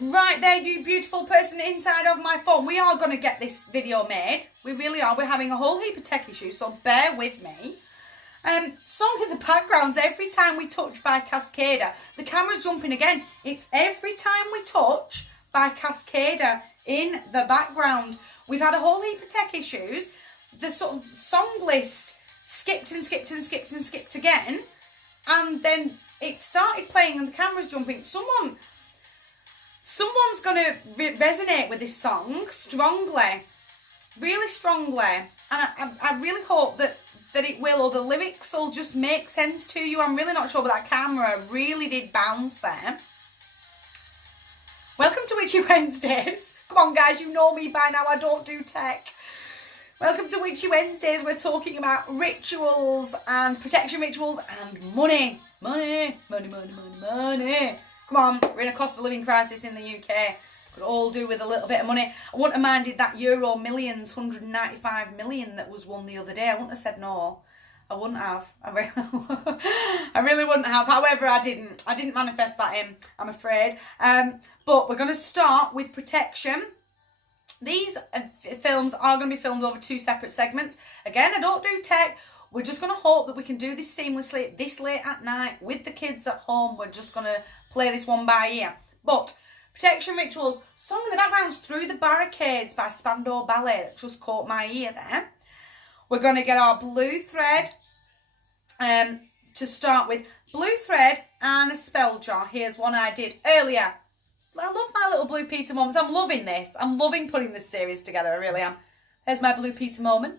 Right there, you beautiful person inside of my phone. We are going to get this video made. We really are. We're having a whole heap of tech issues, so bear with me. Song in the backgrounds, every time we touch by Cascader. The camera's jumping again. It's every time we touch by Cascader in the background. We've had a whole heap of tech issues. The sort of song list skipped and skipped and skipped and skipped again. And then it started playing and the camera's jumping. Someone's going to resonate with this song strongly, really strongly. And I really hope that it will, or the lyrics will just make sense to you. I'm really not sure, but that camera really did bounce there. Welcome to Witchy Wednesdays. Come on, guys, you know me by now. I don't do tech. Welcome to Witchy Wednesdays. We're talking about rituals and protection rituals and money. Money, money, money, money, money. Come on, we're in a cost of living crisis in the UK. Could all do with a little bit of money. I wouldn't have minded that Euro Millions, 195 million that was won the other day. I wouldn't have said no. I wouldn't have. I really wouldn't have. However, I didn't. I didn't manifest that in, I'm afraid. But we're going to start with protection. These films are going to be filmed over 2 separate segments. Again, I don't do tech. We're just going to hope that we can do this seamlessly this late at night with the kids at home. We're just going to play this one by ear. But protection rituals, song in the background's Through the Barricades by Spandau Ballet. That just caught my ear there. We're going to get our blue thread to start with. Blue thread and a spell jar. Here's one I did earlier. I love my little Blue Peter moments. I'm loving this. I'm loving putting this series together. I really am. There's my Blue Peter moment.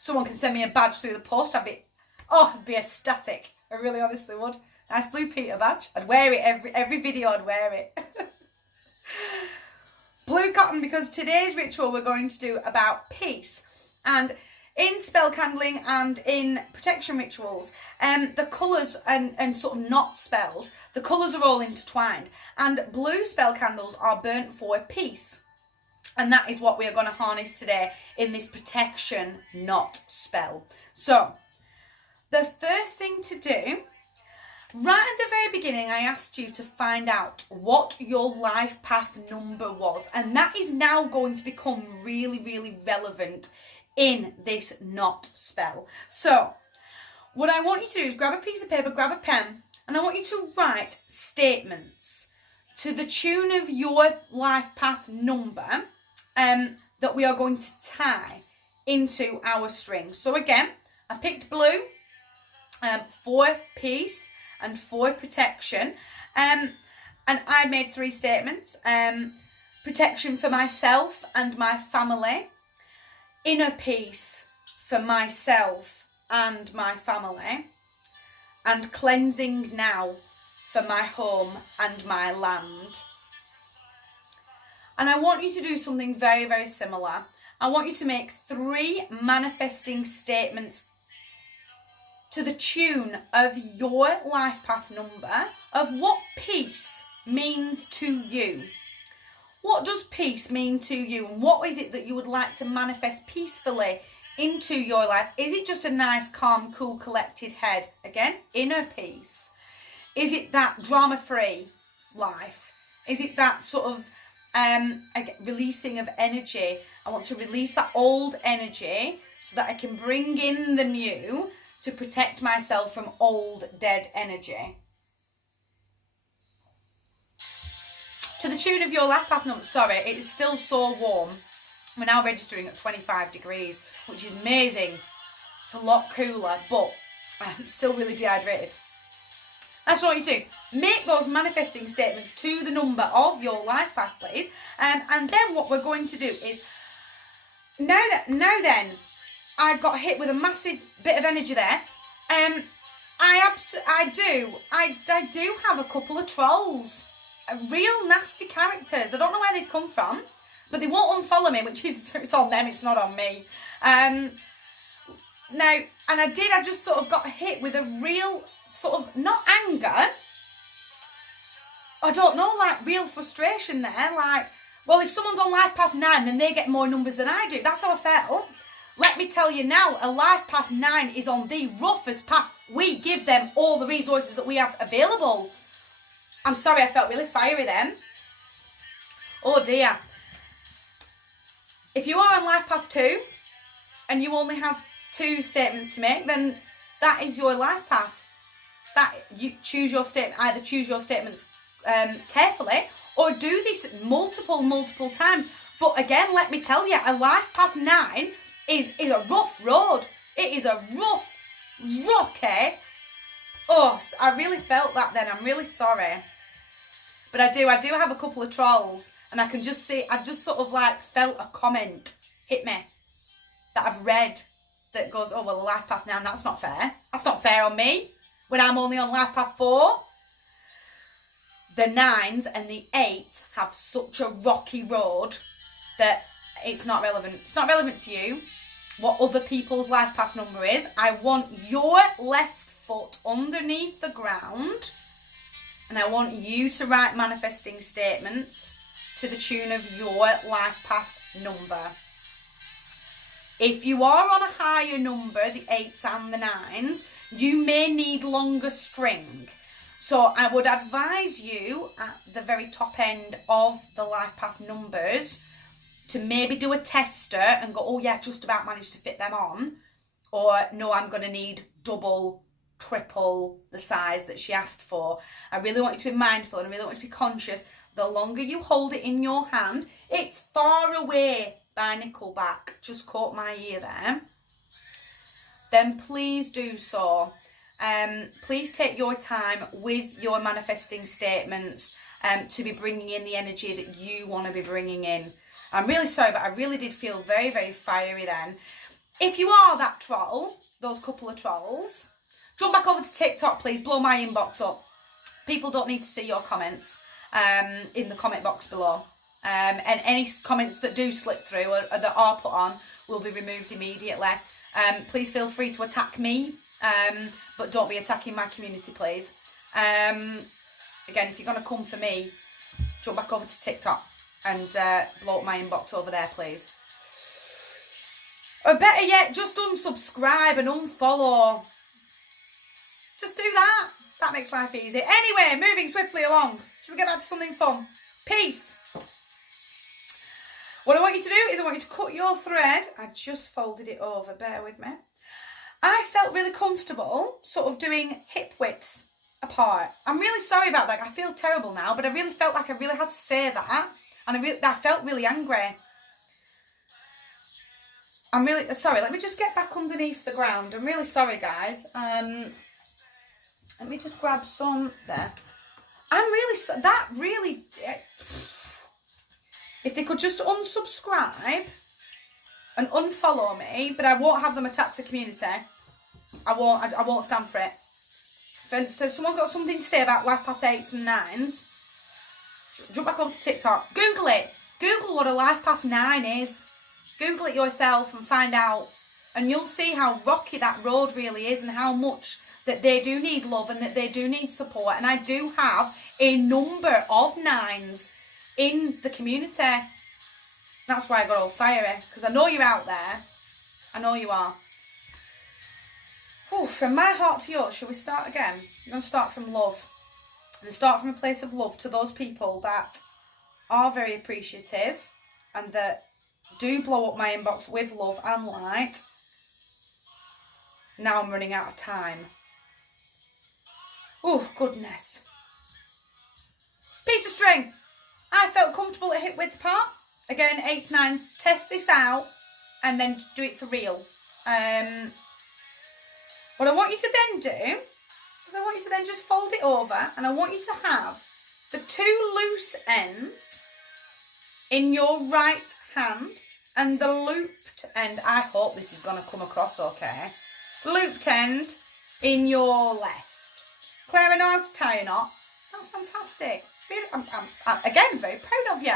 Someone can send me a badge through the post. I'd be ecstatic. I really honestly would. Nice Blue Peter badge. I'd wear it every video. I'd wear it. Blue cotton, because today's ritual we're going to do about peace. And in spell candling and in protection rituals, the colours and sort of not spelled, the colours are all intertwined. And blue spell candles are burnt for peace. And that is what we are going to harness today in this protection not spell. So, the first thing to do, right at the very beginning, I asked you to find out what your life path number was. And that is now going to become really, really relevant in this not spell. So, what I want you to do is grab a piece of paper, grab a pen, and I want you to write statements to the tune of your life path number that we are going to tie into our string. So again, I picked blue for peace and for protection. And I made 3 statements. Protection for myself and my family. Inner peace for myself and my family. And cleansing now for my home and my land. And I want you to do something very, very similar. I want you to make 3 manifesting statements to the tune of your life path number of what peace means to you. What does peace mean to you? And what is it that you would like to manifest peacefully into your life? Is it just a nice, calm, cool, collected head? Again, inner peace. Is it that drama-free life? Is it that sort of releasing of energy? I want to release that old energy so that I can bring in the new to protect myself from old, dead energy. To the tune of your life path number. Sorry, it is still so warm. We're now registering at 25 degrees, which is amazing. It's a lot cooler, but I'm still really dehydrated. That's what you do. Make those manifesting statements to the number of your life path, please. And then what we're going to do is, now then, I got hit with a massive bit of energy there. I do have a couple of trolls. Real nasty characters. I don't know where they've come from, but they won't unfollow me, which is, it's on them, it's not on me. Now, and I just sort of got hit with a real sort of, not anger, I don't know, like real frustration there. Like, well, if someone's on life path 9, then they get more numbers than I do. That's how I felt. Let me tell you now, a life path 9 is on the roughest path. We give them all the resources that we have available. I'm sorry, I felt really fiery then. Oh dear. If you are on life path 2 and you only have 2 statements to make, then that is your life path. That you choose your statement, either choose your statements carefully or do this multiple times. But again, let me tell you, a life path 9 is a rough road. It is a rocky. Oh, I really felt that then. I'm really sorry. But I do have a couple of trolls, and I can just see, I've just sort of like felt a comment hit me that I've read that goes, oh, well, a life path 9, that's not fair. That's not fair on me when I'm only on life path 4. The 9s and the 8s have such a rocky road that it's not relevant. It's not relevant to you what other people's life path number is. I want your left foot underneath the ground, and I want you to write manifesting statements to the tune of your life path number. If you are on a higher number, the 8s and the 9s, you may need longer string. So I would advise you at the very top end of the life path numbers to maybe do a tester and go, oh yeah, just about managed to fit them on. Or no, I'm going to need double, triple the size that she asked for. I really want you to be mindful and I really want you to be conscious. The longer you hold it in your hand, it's Far Away by Nickelback. Just caught my ear there. Then please do so. Please take your time with your manifesting statements to be bringing in the energy that you want to be bringing in. I'm really sorry, but I really did feel very, very fiery then. If you are that troll, those couple of trolls, jump back over to TikTok, please. Blow my inbox up. People don't need to see your comments in the comment box below. And any comments that do slip through or that are put on will be removed immediately. Please feel free to attack me, but don't be attacking my community, please. Again, if you're going to come for me, jump back over to TikTok and blow up my inbox over there, please. Or better yet, just unsubscribe and unfollow. Just do that. That makes life easy. Anyway, moving swiftly along. Should we get back to something fun? Peace. What I want you to do is I want you to cut your thread. I just folded it over, bear with me. I felt really comfortable sort of doing hip width apart. I'm really sorry about that. I feel terrible now, but I really felt like I really had to say that. And I felt really angry. I'm really sorry. Let me just get back underneath the ground. I'm really sorry, guys. Let me just grab some there. I'm really, that really, if they could just unsubscribe and unfollow me, but I won't have them attack the community. I won't stand for it. If someone's got something to say about life path 8s and 9s, jump back over to TikTok. Google it. Google what a life path 9 is. Google it yourself and find out. And you'll see how rocky that road really is and how much that they do need love and that they do need support. And I do have a number of 9s in the community. That's why I got all fiery, because I know you're out there. I know you are. Ooh, from my heart to yours, shall we start again? I'm going to start from love. And start from a place of love to those people that are very appreciative and that do blow up my inbox with love and light. Now I'm running out of time. Oh, goodness. Piece of string. I felt comfortable at hip width part. Again, 8s, 9s, test this out and then do it for real. What I want you to then do is I want you to then just fold it over and I want you to have the 2 loose ends in your right hand and the looped end. I hope this is going to come across okay. Looped end in your left. Claire, I know how to tie a knot. That's fantastic. I'm again, very proud of you.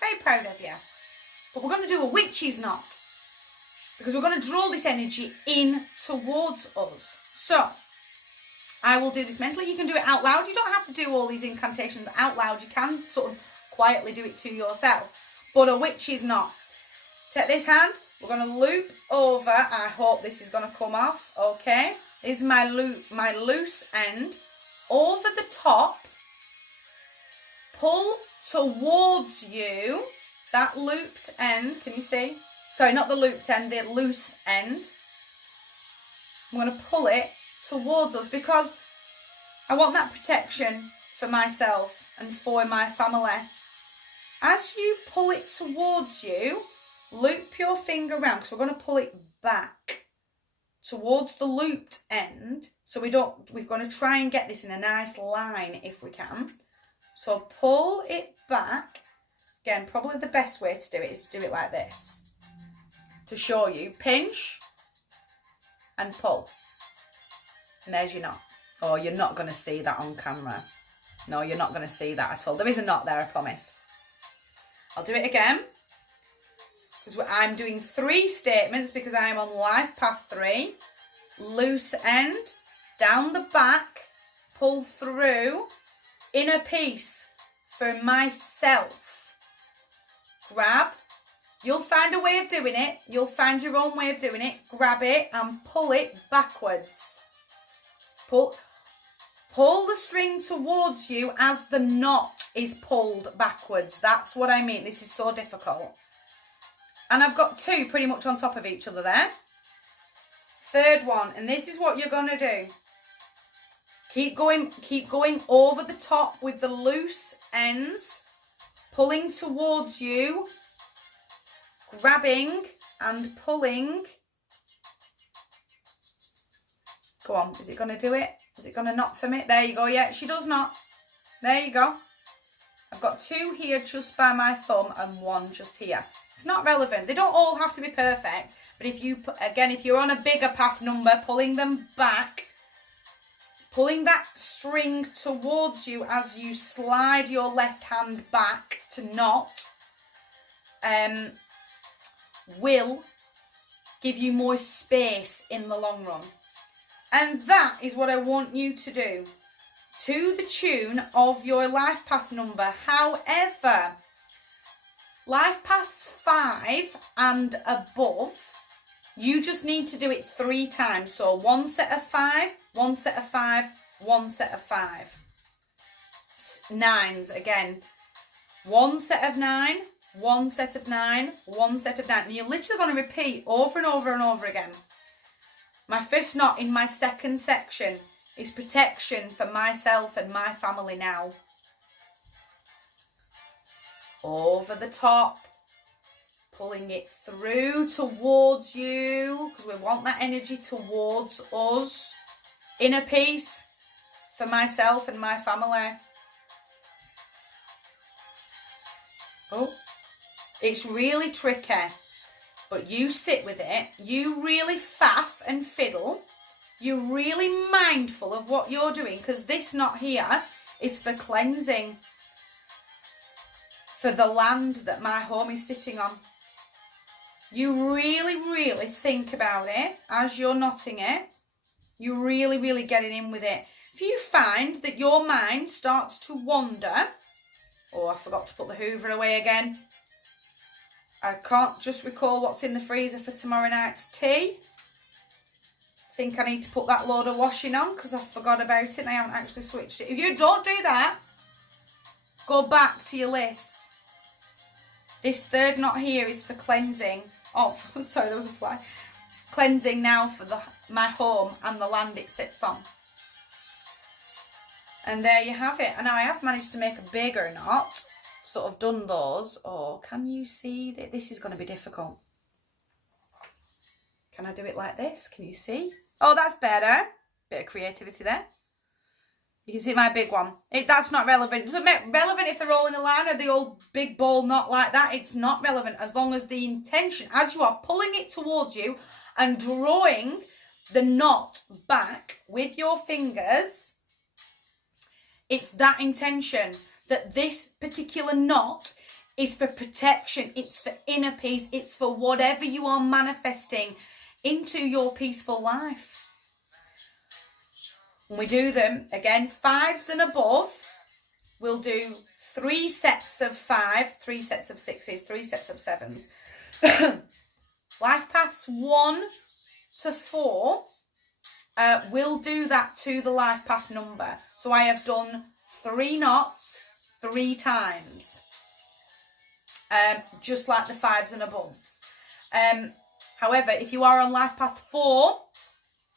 Very proud of you. But we're going to do a witch's knot. Because we're going to draw this energy in towards us. So, I will do this mentally. You can do it out loud. You don't have to do all these incantations out loud. You can sort of quietly do it to yourself. But a witch's knot. Take this hand. We're going to loop over. I hope this is going to come off. Okay. This is my loose end. Over the top. pull towards you that looped end. Can you see? Sorry, not the looped end, the loose end. I'm going to pull it towards us because I want that protection for myself and for my family. As you pull it towards you, loop your finger around because we're going to pull it back towards the looped end. So we're going to try and get this in a nice line if we can. So pull it back. Again, probably the best way to do it is to do it like this. To show you, pinch and pull. And there's your knot. Oh, you're not going to see that on camera. No, you're not going to see that at all. There is a knot there, I promise. I'll do it again. Because I'm doing 3 statements because I am on life path 3. Loose end, down the back, pull through, inner peace for myself. Grab. You'll find a way of doing it. You'll find your own way of doing it. Grab it and pull it backwards. Pull the string towards you as the knot is pulled backwards. That's what I mean. This is so difficult. And I've got 2 pretty much on top of each other there. Third one, and this is what you're going to do. Keep going over the top with the loose ends, pulling towards you, grabbing and pulling. Go on, is it going to do it? Is it going to knot for me? There you go, yeah, she does not. There you go. I've got 2 here just by my thumb and 1 just here. It's not relevant. They don't all have to be perfect. But if you're on a bigger path number, pulling them back, pulling that string towards you as you slide your left hand back to knot, will give you more space in the long run. And that is what I want you to do to the tune of your life path number. However, life paths 5 and above, you just need to do it 3 times. So 1 set of 5, 1 set of 5, 1 set of 5. 9s again. 1 set of 9, 1 set of 9, 1 set of 9. And you're literally going to repeat over and over and over again. My first knot in my second section is protection for myself and my family now. Over the top. Pulling it through towards you because we want that energy towards us. Inner peace for myself and my family. Oh, it's really tricky, but you sit with it. You really faff and fiddle. You're really mindful of what you're doing because this knot here is for cleansing, for the land that my home is sitting on. You really, really think about it as you're knotting it. You're really, really getting in with it. If you find that your mind starts to wander, oh, I forgot to put the Hoover away again. I can't just recall what's in the freezer for tomorrow night's tea. Think I need to put that load of washing on because I forgot about it and I haven't actually switched it. If you don't do that, go back to your list. This third knot here is for cleansing. Oh, sorry, there was a fly. Cleansing now for my home and the land it sits on. And there you have it. And now I have managed to make a bigger knot. Sort of done those. Oh, can you see that? This is going to be difficult. Can I do it like this? Can you see? Oh, that's better. Bit of creativity there. You can see my big one. That's not relevant. Does it make relevant if they're all in a line or the old big ball knot like that? It's not relevant as long as the intention, as you are pulling it towards you and drawing the knot back with your fingers, it's that intention that this particular knot is for protection. It's for inner peace. It's for whatever you are manifesting into your peaceful life. When we do them, again, 5s and above, we'll do 3 sets of 5, 3 sets of 6s, 3 sets of 7s. Life paths 1 to 4, we'll do that to the life path number. So I have done 3 knots, 3 times. Just like the 5s and aboves. However, if you are on life path 4,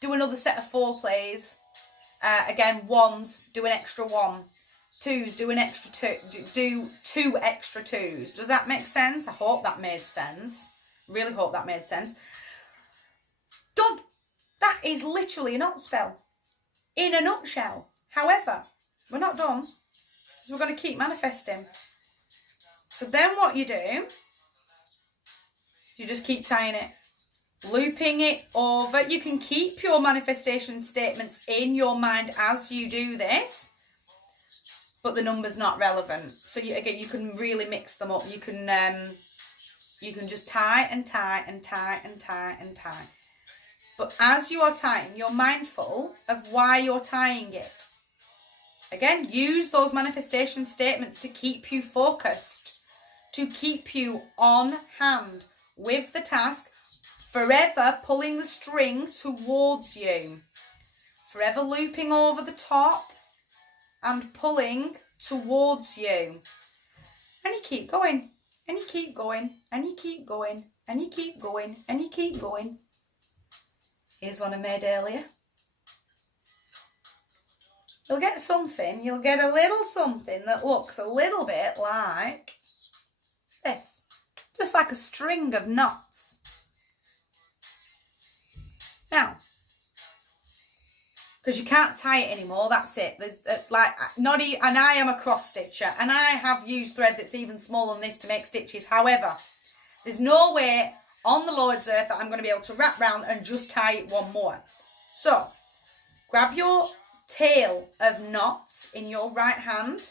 do another set of 4 plays. Again, 1s, do an extra 1. 2s, do an extra 2. Do 2 extra 2s. Does that make sense? I hope that made sense. Really hope that made sense. Done. That is literally an knot spell in a nutshell. However, we're not done, because we're going to keep manifesting. So then what you do, you just keep tying it, looping it over. You can keep your manifestation statements in your mind as you do this, but the number's not relevant. So you can really mix them up. You can just tie and tie and tie and tie and tie. But as you are tying, you're mindful of why you're tying it. Again, use those manifestation statements to keep you focused, to keep you on hand with the task, forever pulling the string towards you, forever looping over the top and pulling towards you. And you keep going, and you keep going, and you keep going, and you keep going, and you keep going. Here's one I made earlier. You'll get something, you'll get a little something that looks a little bit like this. Just like a string of knots. Now, because you can't tie it anymore, that's it. There's and I am a cross stitcher, and I have used thread that's even smaller than this to make stitches. However, there's no way on the Lord's earth that I'm going to be able to wrap round and just tie it one more. So, grab your tail of knots in your right hand,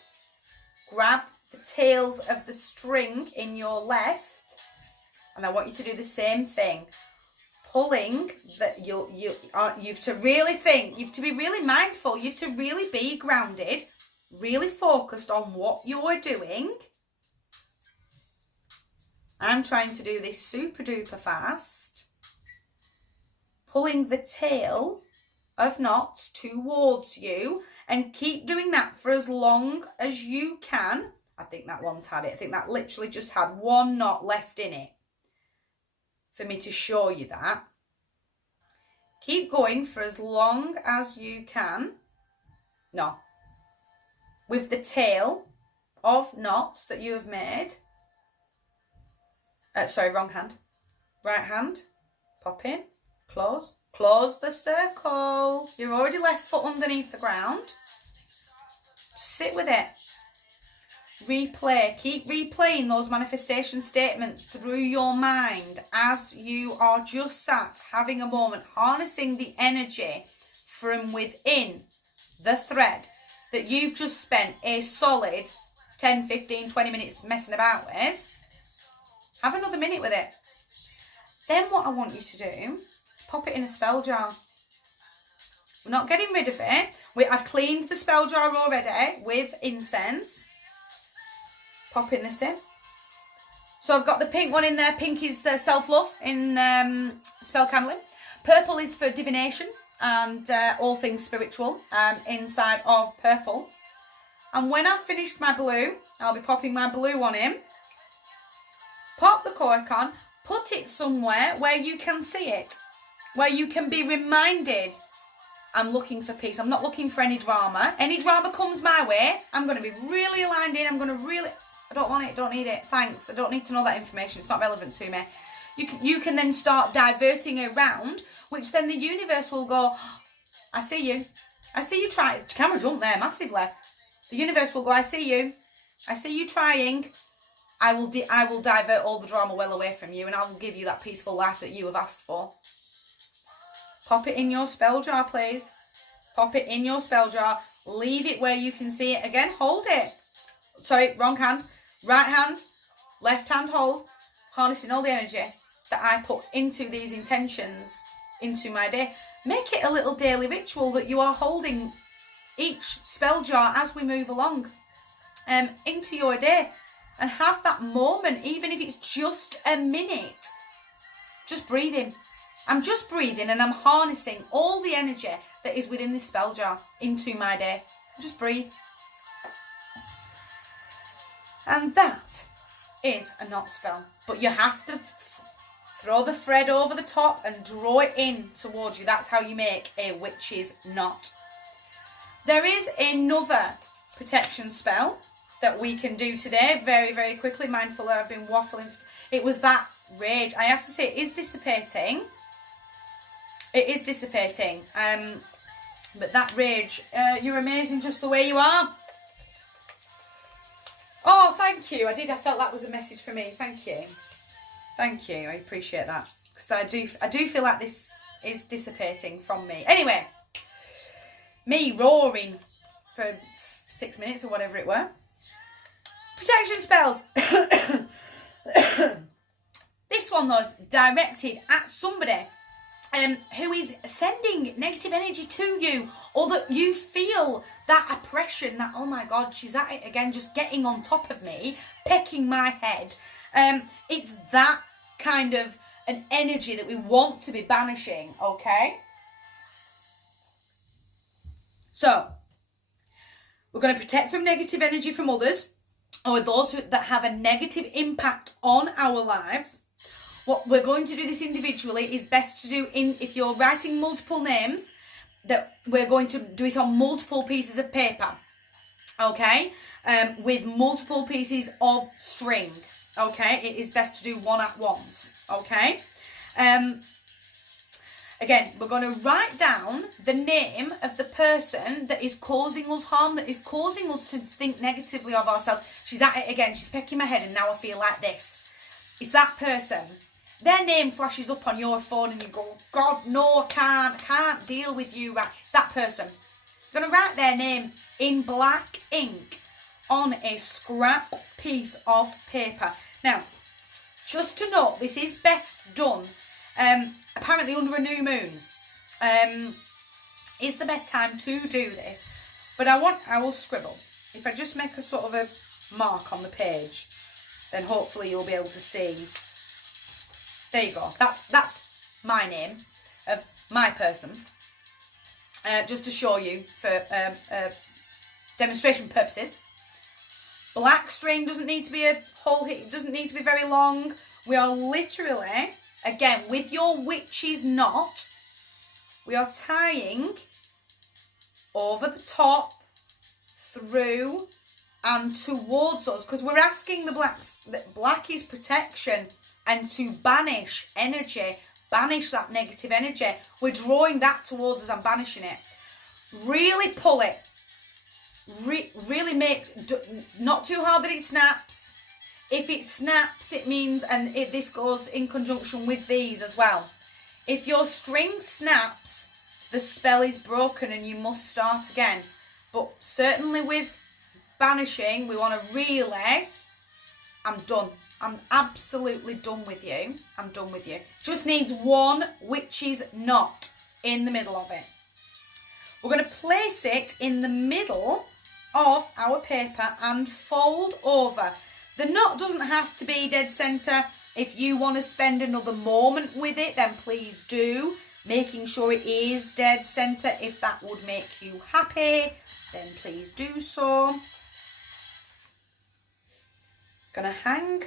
grab the tails of the string in your left, and I want you to do the same thing. Pulling that you've to really think, you've to be really mindful, you've to really be grounded, really focused on what you're doing. I'm trying to do this super duper fast. Pulling the tail of knots towards you, and keep doing that for as long as you can. I think that one's had it. I think that literally just had one knot left in it for me to show you that. Keep going for as long as you can. No. With the tail of knots that you have made. Sorry, wrong hand. Right hand. Pop in. Close. Close the circle. You're already left foot underneath the ground. Sit with it. Replay. Keep replaying those manifestation statements through your mind as you are just sat having a moment, harnessing the energy from within the thread that you've just spent a solid 10, 15, 20 minutes messing about with. Have another minute with it. Then what I want you to do, pop it in a spell jar. We're not getting rid of it. I've cleaned the spell jar already with incense. Popping this in. So I've got the pink one in there. Pink is self-love in spell candling. Purple is for divination and all things spiritual inside of purple. And when I've finished my blue, I'll be popping my blue one in. Pop the cork on. Put it somewhere where you can see it. Where you can be reminded, I'm looking for peace. I'm not looking for any drama. Any drama comes my way, I'm going to be really aligned in. I'm going to really... I don't want it, don't need it, thanks. I don't need to know that information, it's not relevant to me. You can then start diverting around, which then the universe will go, I see you. I see you trying. Camera jumped there massively. The universe will go, I see you. I see you trying. I will divert all the drama well away from you, and I will give you that peaceful life that you have asked for. Pop it in your spell jar, please. Pop it in your spell jar. Leave it where you can see it. Again, hold it. Sorry, wrong hand. Right hand, left hand hold, harnessing all the energy that I put into these intentions into my day. Make it a little daily ritual that you are holding each spell jar as we move along into your day, and have that moment, even if it's just a minute, just breathing. I'm just breathing and I'm harnessing all the energy that is within this spell jar into my day. Just breathe. And that is a knot spell. But you have to throw the thread over the top and draw it in towards you. That's how you make a witch's knot. There is another protection spell that we can do today very, very quickly. Mindful that I've been waffling. It was that rage. I have to say, it is dissipating. It is dissipating. But that rage, you're amazing just the way you are. Oh, thank you. I felt that was a message for me. Thank you. Thank you. I appreciate that. Because I do feel like this is dissipating from me. Anyway, me roaring for 6 minutes or whatever it were. Protection spells. This one though is directed at somebody who is sending negative energy to you, or that you feel that oppression, that, oh my God, she's at it again, just getting on top of me, pecking my head. It's that kind of an energy that we want to be banishing, okay? So, we're going to protect from negative energy from others, or those that have a negative impact on our lives. What we're going to do this individually is best to do if you're writing multiple names, that we're going to do it on multiple pieces of paper, okay? With multiple pieces of string, okay? It is best to do one at once, okay? Again, we're going to write down the name of the person that is causing us harm, that is causing us to think negatively of ourselves. She's at it again, she's pecking my head and now I feel like this. It's that person. Their name flashes up on your phone and you go, God, no, I can't deal with you. Right? That person. You're going to write their name in black ink on a scrap piece of paper. Now, just to note, this is best done apparently under a new moon. Is the best time to do this. But I will scribble. If I just make a sort of a mark on the page, then hopefully you'll be able to see. There you go. That's my name of my person. Just to show you for demonstration purposes. Black string doesn't need to be a whole hit. It doesn't need to be very long. We are literally, again, with your witch's knot, we are tying over the top, through, and towards us, because we're asking that black is protection, and to banish energy, banish that negative energy. We're drawing that towards us and banishing it. Really pull it. Really make, not too hard that it snaps. If it snaps, it means, and this goes in conjunction with these as well. If your string snaps, the spell is broken and you must start again. But certainly with banishing, we want to really, I'm done. I'm absolutely done with you. I'm done with you. Just needs one witch's knot in the middle of it. We're going to place it in the middle of our paper and fold over. The knot doesn't have to be dead centre. If you want to spend another moment with it, then please do. Making sure it is dead centre. If that would make you happy, then please do so. Gonna hang.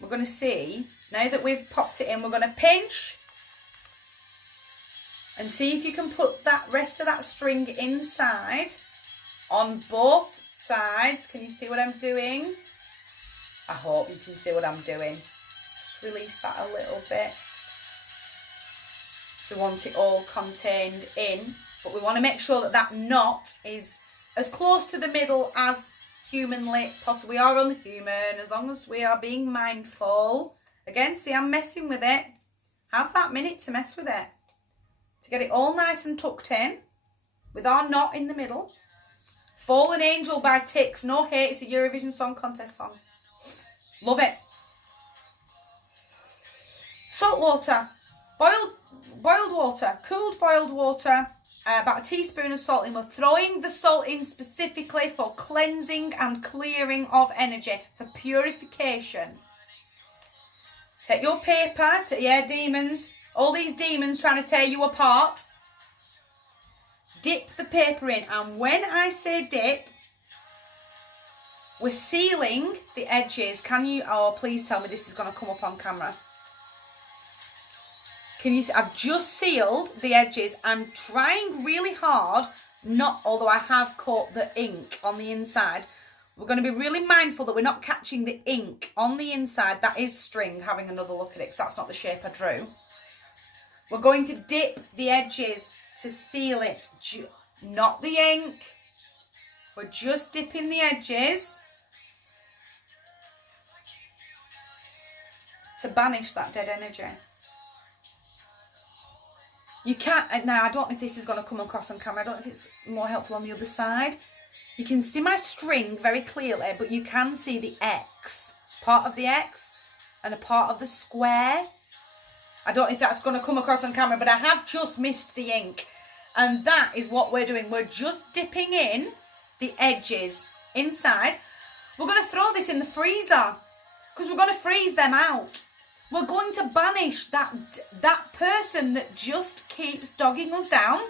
We're going to see, now that we've popped it in, we're going to pinch and see if you can put that rest of that string inside on both sides. Can you see what I'm doing? I hope you can see what I'm doing. Just release that a little bit. We want it all contained in, but we want to make sure that that knot is as close to the middle as humanly possible. We are only human, as long as we are being mindful. Again, see, I'm messing with it. Have that minute to mess with it, to get it all nice and tucked in with our knot in the middle. Fallen Angel by Tix. No hate, it's a Eurovision Song Contest song. Love it. Salt water, boiled water, cooled boiled water. About a teaspoon of salt in. We're throwing the salt in specifically for cleansing and clearing of energy, for purification. Take your paper, demons, all these demons trying to tear you apart. Dip the paper in, and when I say dip, We're sealing the edges. Can you, oh, please tell me this is going to come up on camera. Can you see? I've just sealed the edges. I'm trying really hard, not, although I have caught the ink on the inside. We're going to be really mindful that we're not catching the ink on the inside. That is string, having another look at it, because that's not the shape I drew. We're going to dip the edges to seal it, not the ink. We're just dipping the edges to banish that dead energy. You can't, now I don't know if this is going to come across on camera. I don't know if it's more helpful on the other side. You can see my string very clearly, but you can see the X, part of the X and a part of the square. I don't know if that's going to come across on camera, but I have just missed the ink. And that is what we're doing. We're just dipping in the edges inside. We're going to throw this in the freezer because we're going to freeze them out. We're going to banish that person that just keeps dogging us down,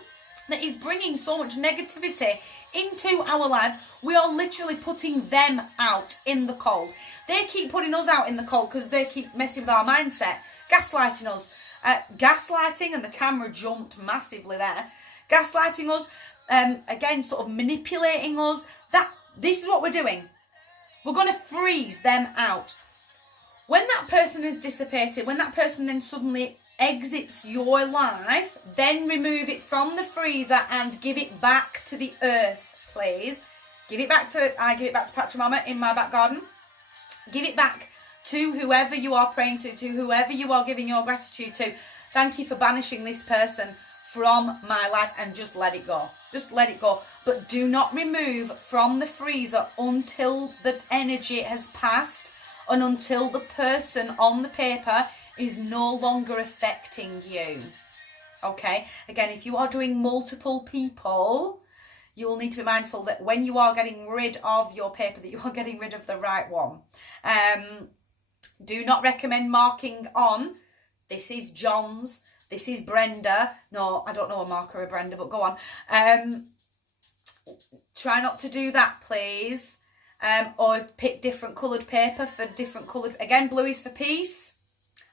that is bringing so much negativity into our lives. We are literally putting them out in the cold. They keep putting us out in the cold because they keep messing with our mindset, gaslighting us. Gaslighting, and the camera jumped massively there. Gaslighting us, again, sort of manipulating us. This is what we're doing. We're going to freeze them out. When that person has dissipated, when that person then suddenly exits your life, then remove it from the freezer and give it back to the earth, please. I give it back to Pachamama in my back garden. Give it back to whoever you are praying to whoever you are giving your gratitude to. Thank you for banishing this person from my life, and just let it go. Just let it go. But do not remove from the freezer until the energy has passed and until the person on the paper is no longer affecting you. Okay? Again, if you are doing multiple people, you will need to be mindful that when you are getting rid of your paper, that you are getting rid of the right one. Do not recommend marking on, this is John's, this is Brenda. No, I don't know a Mark or a Brenda, but go on. Try not to do that, please. Or pick different coloured paper for different coloured. Again, blue is for peace.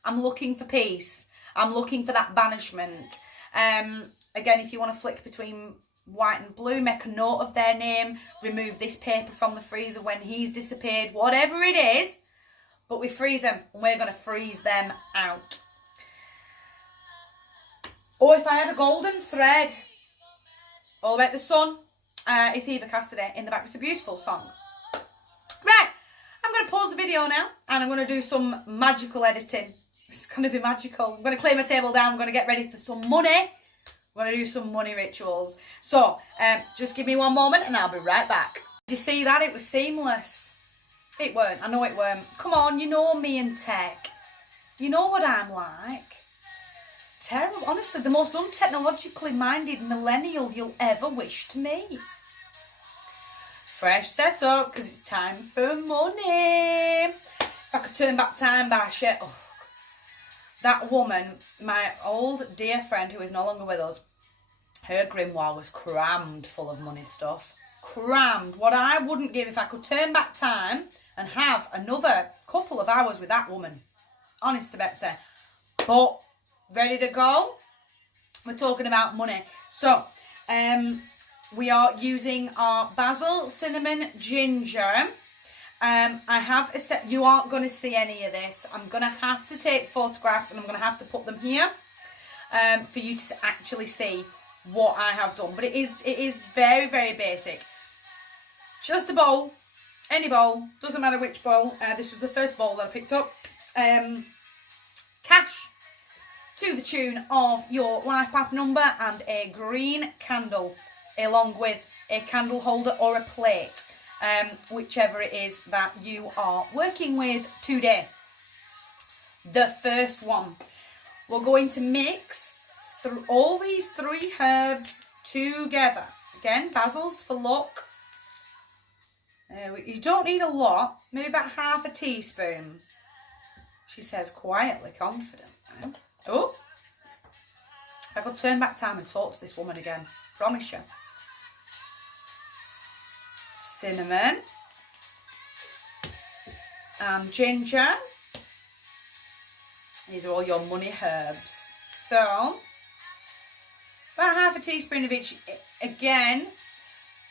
I'm looking for peace. I'm looking for that banishment. Again, if you want to flick between white and blue, make a note of their name. Remove this paper from the freezer when he's disappeared. Whatever it is. But we freeze them, and we're going to freeze them out. Or if I had a golden thread, all about the sun, it's Eva Cassidy in the back. It's a beautiful song. Right, I'm going to pause the video now, and I'm going to do some magical editing. It's going to be magical. I'm going to clear my table down. I'm going to get ready for some money. I'm going to do some money rituals. So, just give me one moment, and I'll be right back. Did you see that? It was seamless. It weren't. I know it weren't. Come on, you know me and tech. You know what I'm like. Terrible. Honestly, the most untechnologically minded millennial you'll ever wish to meet. Fresh setup, because it's time for money. If I could turn back time by shit. Oh, that woman, my old dear friend who is no longer with us, her grimoire was crammed full of money stuff. Crammed. What I wouldn't give if I could turn back time and have another couple of hours with that woman. Honest to Betsy. But, ready to go? We're talking about money. So, we are using our basil, cinnamon, ginger. I have a set. You aren't going to see any of this. I'm going to have to take photographs, and I'm going to have to put them here for you to actually see what I have done. But it is very, very basic. Just a bowl. Any bowl. Doesn't matter which bowl. This was the first bowl that I picked up. Cash to the tune of your life path number, and a green candle along with a candle holder or a plate, whichever it is that you are working with today. The first one, we're going to mix through all these three herbs together. Again, basil's for luck. You don't need a lot, maybe about half a teaspoon. She says quietly confident. Oh, I could turn back time and talk to this woman again. Promise you. Cinnamon. and ginger. These are all your money herbs. So, about half a teaspoon of each. Again,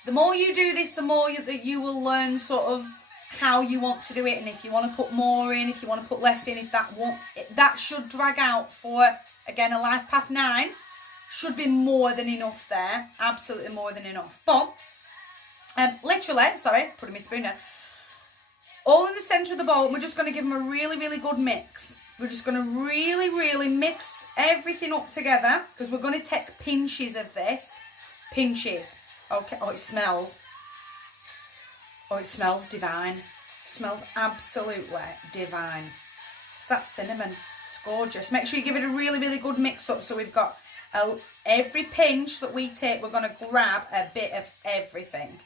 the more you do this, the more that you will learn sort of how you want to do it, and if you want to put more in, if you want to put less in, if that won't, that should drag out for, again, a Life Path 9. Should be more than enough there, absolutely more than enough. But, literally, sorry, putting my spoon down, all in the centre of the bowl, and we're just going to give them a really, really good mix. We're just going to really, really mix everything up together, because we're going to take pinches of this. Pinches. Okay, oh, it smells. Oh, it smells divine. It smells absolutely divine. It's that cinnamon. It's gorgeous. Make sure you give it a really, really good mix up. So we've got every pinch that we take, we're going to grab a bit of everything.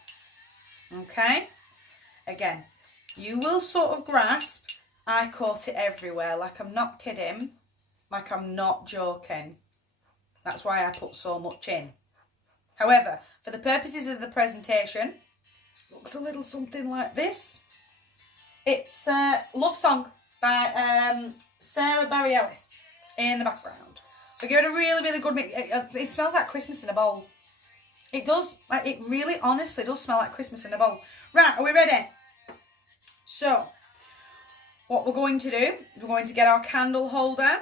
Okay? Again, you will sort of grasp, I caught it everywhere. Like, I'm not kidding. Like, I'm not joking. That's why I put so much in. However, for the purposes of the presentation, looks a little something like this. It's Love Song by Sarah Barry Ellis in the background. So give it a really, really good mix. It smells like Christmas in a bowl. It does. Like, it really, honestly does smell like Christmas in a bowl. Right, are we ready? So, what we're going to do, we're going to get our candle holder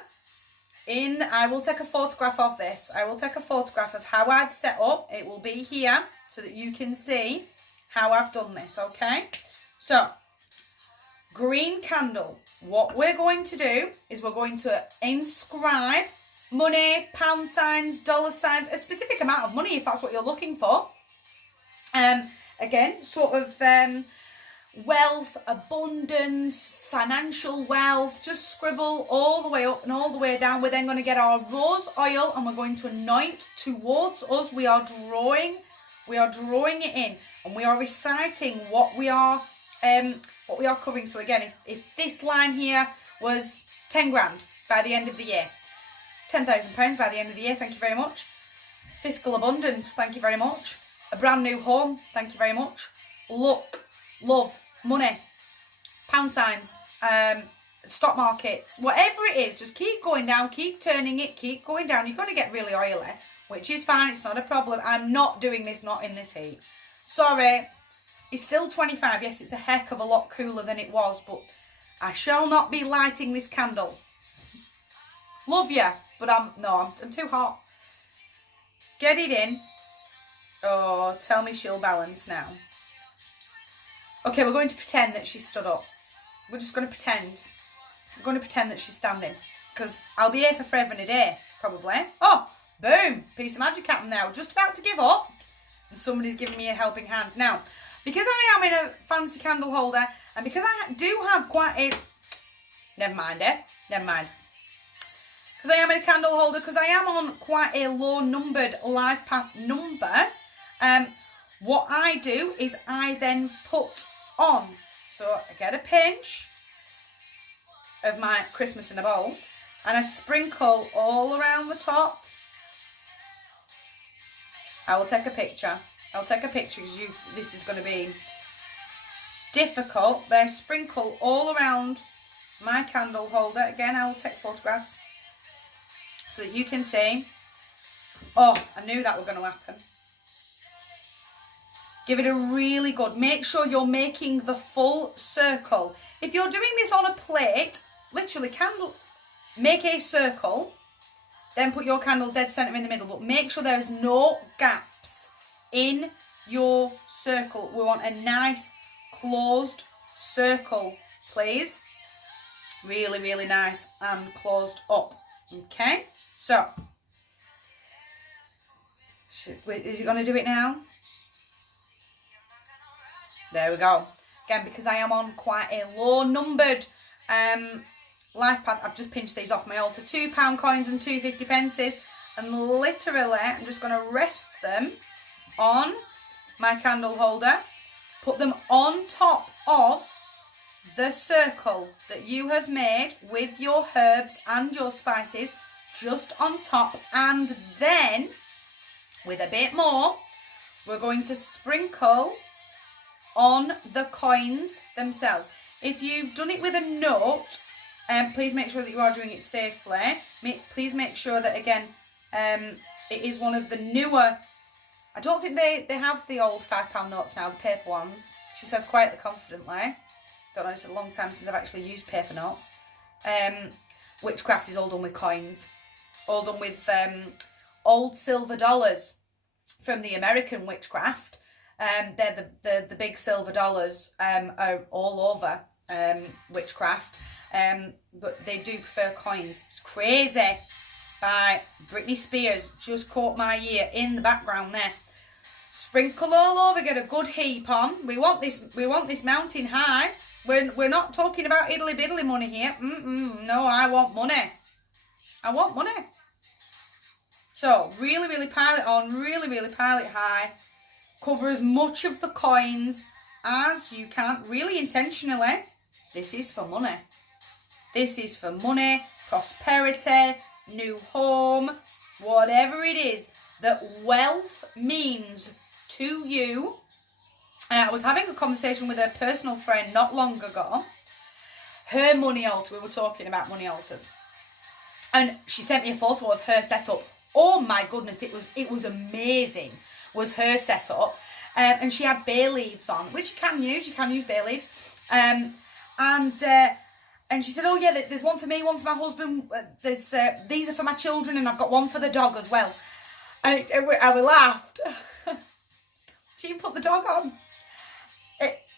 in. I will take a photograph of this. I will take a photograph of how I've set up. It will be here so that you can see how I've done this, okay? So, green candle. What we're going to do is we're going to inscribe money, pound signs, dollar signs, a specific amount of money if that's what you're looking for. Again, sort of wealth, abundance, financial wealth. Just scribble all the way up and all the way down. We're then going to get our rose oil and we're going to anoint towards us. We are drawing it in, and we are reciting what we are covering. So again, if this line here was 10 grand by the end of the year, £10,000 by the end of the year, thank you very much. Fiscal abundance, thank you very much. A brand new home, thank you very much. Luck, love, money, pound signs, stock markets, whatever it is, just keep going down, keep turning it, keep going down. You're going to get really oily, which is fine, it's not a problem. I'm not doing this, not in this heat. Sorry, it's still 25. Yes, it's a heck of a lot cooler than it was, but I shall not be lighting this candle. Love you, but I'm too hot. Get it in. Oh, tell me she'll balance now. Okay, we're going to pretend that she stood up. We're just going to pretend. We're going to pretend that she's standing, because I'll be here for forever and a day, probably. Oh, boom, piece of magic happened there. We're just about to give up, and somebody's giving me a helping hand. Now, because I am in a fancy candle holder, and because I do have quite a... Never mind. Because I am in a candle holder, because I am on quite a low numbered Life Path number, what I do is I then put on, so I get a pinch of my Christmas in a bowl, and I sprinkle all around the top. I will take a picture. I'll take a picture because this is going to be difficult, but I sprinkle all around my candle holder. Again, I will take photographs so that you can see. Oh, I knew that was going to happen. Give it a really good, make sure you're making the full circle. If you're doing this on a plate, literally make a circle, then put your candle dead centre in the middle, but make sure there's no gaps in your circle. We want a nice closed circle, please. Really, really nice and closed up. Okay, so, is it going to do it now? There we go. Again, because I am on quite a low numbered Life Path, I've just pinched these off my altar. £2 coins and 2 50p. And literally, I'm just going to rest them on my candle holder. Put them on top of the circle that you have made with your herbs and your spices. Just on top. And then, with a bit more, we're going to sprinkle on the coins themselves. If you've done it with a nut, please make sure that you are doing it safely. Please make sure that, again, it is one of the newer. I don't think they have the old £5 notes now, the paper ones. She says quietly, confidently. Don't know, it's a long time since I've actually used paper notes. Witchcraft is all done with coins. All done with old silver dollars from the American witchcraft. They're the big silver dollars are all over witchcraft. But they do prefer coins. It's Crazy by Britney Spears. Just caught my ear in the background there. Sprinkle all over, get a good heap on. We want this mountain high. We're not talking about idly biddly money here. No, I want money. I want money. So really, really pile it on. Really, really pile it high. Cover as much of the coins as you can. Really intentionally. This is for money. This is for money, prosperity, new home, whatever it is that wealth means to you. I was having a conversation with a personal friend not long ago. Her money altar, we were talking about money altars. And she sent me a photo of her setup. Oh my goodness, it was amazing, was her setup. And she had bay leaves on, which you can use bay leaves. And she said, oh yeah, there's one for me, one for my husband. These are for my children, and I've got one for the dog as well. And I laughed. She put the dog on.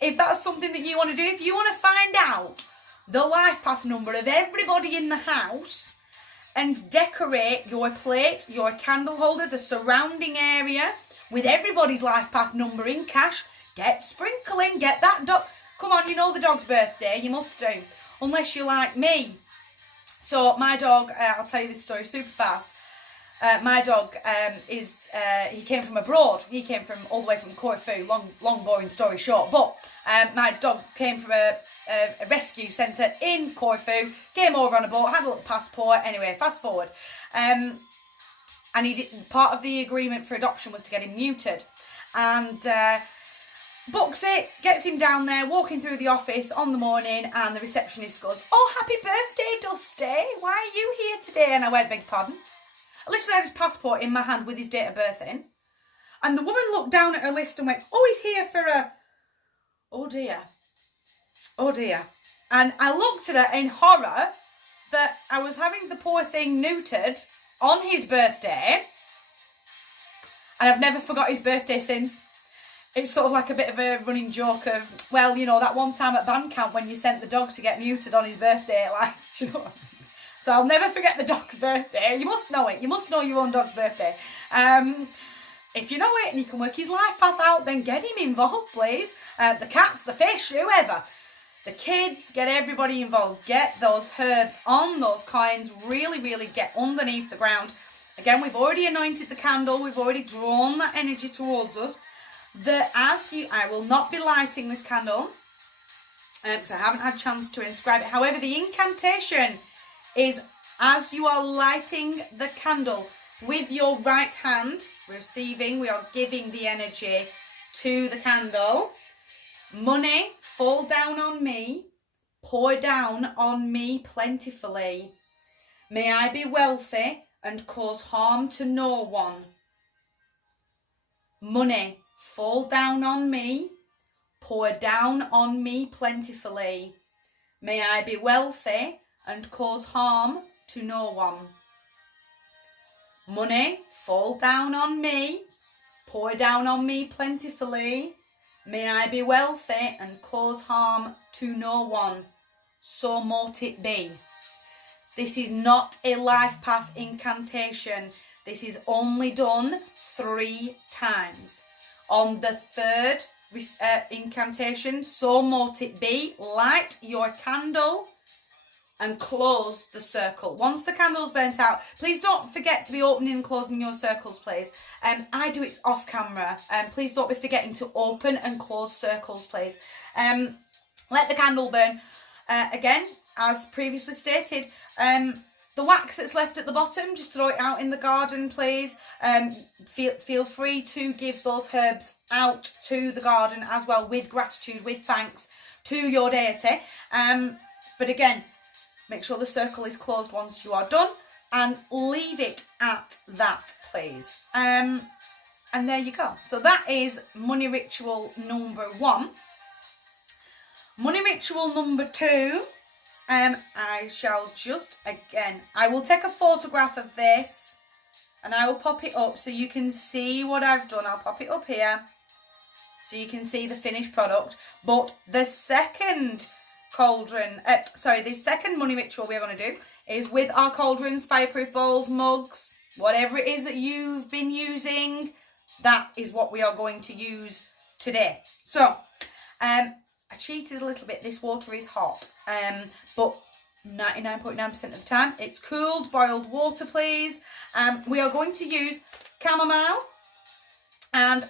If that's something that you want to do, if you want to find out the life path number of everybody in the house and decorate your plate, your candle holder, the surrounding area with everybody's life path number in cash, get sprinkling, get that dog. Come on, you know the dog's birthday, you must do. Unless you're like me. So my dog, I'll tell you this story super fast. My dog he came from abroad. He came from all the way from Corfu. Long boring story short. But my dog came from a rescue centre in Corfu. Came over on a boat, had a little passport. Anyway, fast forward. And part of the agreement for adoption was to get him neutered. And books it, gets him down there, walking through the office on the morning, and the receptionist goes, oh, happy birthday, Dusty. Why are you here today? And I went, beg pardon? I literally had his passport in my hand with his date of birth in. And the woman looked down at her list and went, oh, he's here for a... Oh, dear. Oh, dear. And I looked at her in horror that I was having the poor thing neutered on his birthday. And I've never forgot his birthday since. It's sort of like a bit of a running joke of, well, you know, that one time at band camp when you sent the dog to get neutered on his birthday, like, do you know what I mean? So I'll never forget the dog's birthday. You must know it. You must know your own dog's birthday. If you know it and you can work his life path out, then get him involved, please. The cats, the fish, whoever. The kids, get everybody involved. Get those herbs on those coins. Really, really get underneath the ground. Again, we've already anointed the candle. We've already drawn that energy towards us. I will not be lighting this candle because I haven't had a chance to inscribe it. However, the incantation is as you are lighting the candle with your right hand, we are giving the energy to the candle. Money, fall down on me, pour down on me plentifully. May I be wealthy and cause harm to no one. Money, fall down on me, pour down on me plentifully. May I be wealthy and cause harm to no one. Money, fall down on me, pour down on me plentifully. May I be wealthy and cause harm to no one. So mote it be. This is not a life path incantation. This is only done 3 times. On the third incantation, so mote it be, light your candle and close the circle. Once the candle's burnt out, please don't forget to be opening and closing your circles, please. I do it off camera. Please don't be forgetting to open and close circles, please. Let the candle burn. Again, as previously stated, the wax that's left at the bottom, just throw it out in the garden, please. Feel free to give those herbs out to the garden as well, with gratitude, with thanks to your deity. But again, make sure the circle is closed once you are done, and leave it at that, please. And there you go. So that is money ritual number 1. Money ritual number 2. I shall just, again, I will take a photograph of this and I will pop it up so you can see what I've done. I'll pop it up here so you can see the finished product. But the second cauldron, the second money ritual we're going to do is with our cauldrons, fireproof bowls, mugs, whatever it is that you've been using, that is what we are going to use today. So, I cheated a little bit. This water is hot, but 99.9% of the time it's cooled boiled water, please. We are going to use chamomile, and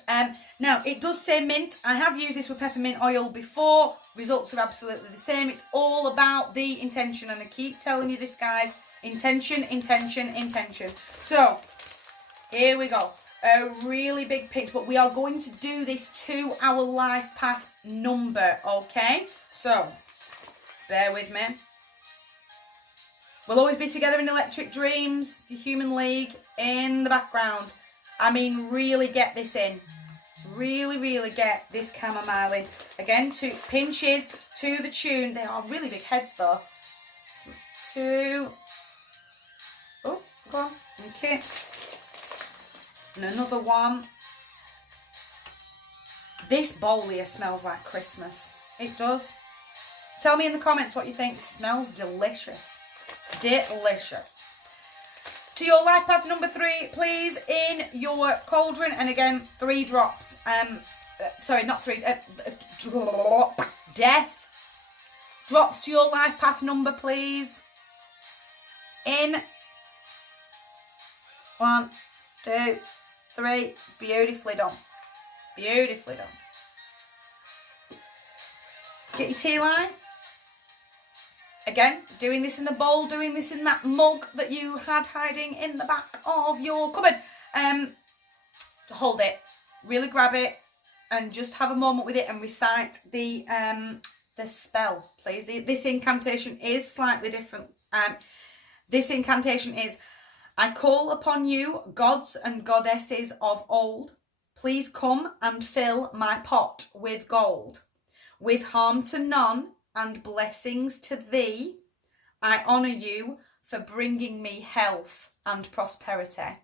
now it does say mint. I have used this with peppermint oil before. Results are absolutely the same. It's all about the intention, and I keep telling you this, guys. Intention, intention, intention. So here we go. A really big pinch, but we are going to do this to our life path number, okay? So, bear with me. We'll always be together in Electric Dreams, the Human League, in the background. I mean, really get this in. Really, really get this chamomile in. Again, 2 pinches to the tune. They are really big heads, though. 2. Oh, go on. Okay. And another 1. This bowl here smells like Christmas. It does. Tell me in the comments what you think. It smells delicious. Delicious. To your life path number 3, please, in your cauldron. And again, 3 drops. Sorry, not 3. Death. Drops to your life path number, please. In. 1, 2, 3. Beautifully done. Beautifully done. Get your tea line. Again, doing this in a bowl, doing this in that mug that you had hiding in the back of your cupboard. Hold it, really grab it, and just have a moment with it and recite the spell, please. This incantation is slightly different. This incantation is: I call upon you, gods and goddesses of old. Please come and fill my pot with gold. With harm to none and blessings to thee, I honour you for bringing me health and prosperity.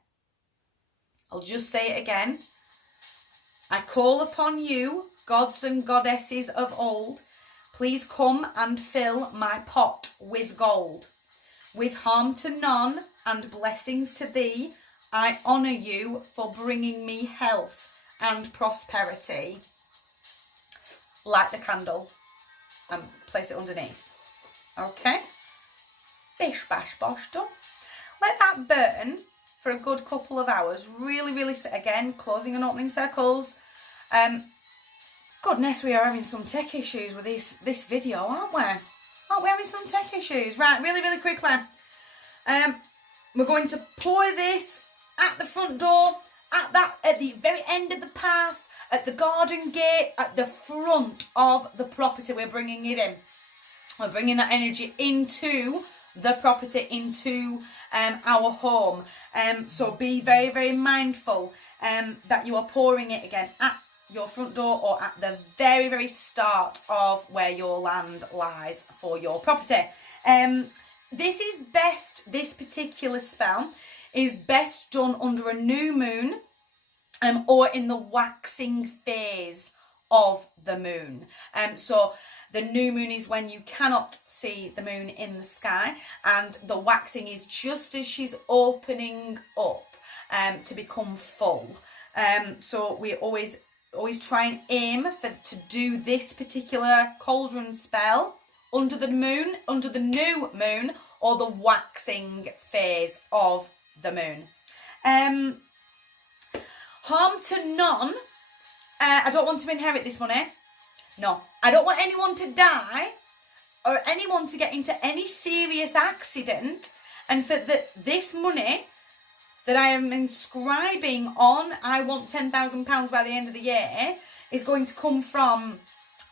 I'll just say it again. I call upon you, gods and goddesses of old. Please come and fill my pot with gold. With harm to none and blessings to thee, I honour you for bringing me health and prosperity. Light the candle and place it underneath. Okay? Bish bash bosh done. Let that burn for a good couple of hours. Really, really, again, closing and opening circles. Goodness, we are having some tech issues with this video, aren't we? Aren't we having some tech issues? Right, really, really quickly. We're going to pour this at the front door, at the very end of the path, at the garden gate, at the front of the property. We're bringing it in. We're bringing that energy into the property, into our home. So be very, very mindful that you are pouring it again at your front door or at the very, very start of where your land lies for your property. This is best, this particular spell is best done under a new moon or in the waxing phase of the moon. So the new moon is when you cannot see the moon in the sky, and the waxing is just as she's opening up to become full. So we always try and aim to do this particular cauldron spell under the moon, under the new moon, or the waxing phase of the moon. Harm to none. I don't want to inherit this money. No, I don't want anyone to die or anyone to get into any serious accident. And for this money that I am inscribing on, I want £10,000 by the end of the year, is going to come from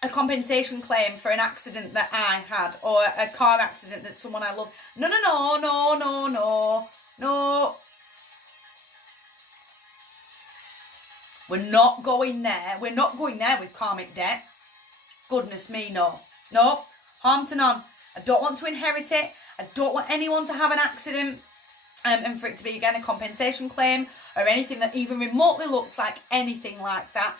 a compensation claim for an accident that I had, or a car accident that someone I love. No, no, no, no, no, no, no. We're not going there. We're not going there with karmic debt. Goodness me, no. No, harm to none. I don't want to inherit it. I don't want anyone to have an accident and for it to be, again, a compensation claim or anything that even remotely looks like anything like that.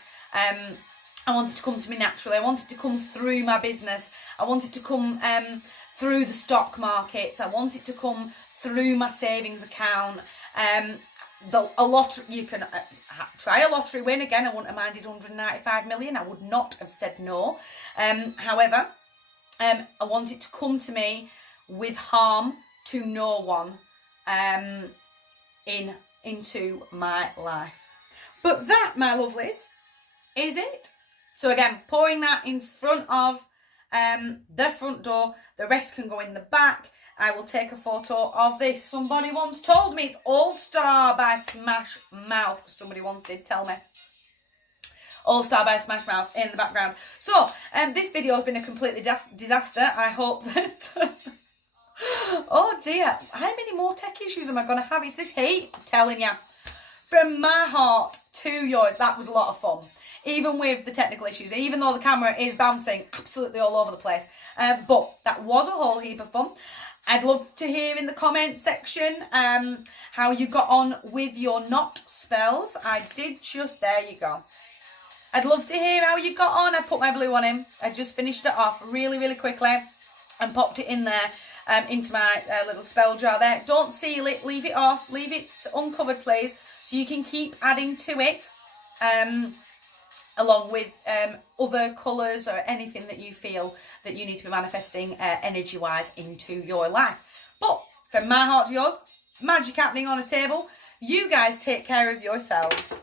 I wanted to come to me naturally. I wanted to come through my business. I wanted to come through the stock markets. I wanted to come through my savings account. A lottery, you can try a lottery win. Again, I wouldn't have minded 195 million. I would not have said no. However, I want it to come to me with harm to no one into my life. But that, my lovelies, is it. So again, pouring that in front of the front door. The rest can go in the back. I will take a photo of this. Somebody once told me it's All Star by Smash Mouth. Somebody once did tell me. All Star by Smash Mouth in the background. So, this video has been a completely disaster. I hope that... oh dear. How many more tech issues am I going to have? It's this heat, I'm telling you. From my heart to yours, that was a lot of fun. Even with the technical issues, even though the camera is bouncing absolutely all over the place. But that was a whole heap of fun. I'd love to hear in the comment section how you got on with your knot spells. I did just, there you go. I'd love to hear how you got on. I put my blue one in. I just finished it off really, really quickly and popped it in there into my little spell jar there. Don't seal it, leave it off, leave it uncovered please, so you can keep adding to it. Along with other colours or anything that you feel that you need to be manifesting energy-wise into your life. But from my heart to yours, magic happening on a table. You guys take care of yourselves.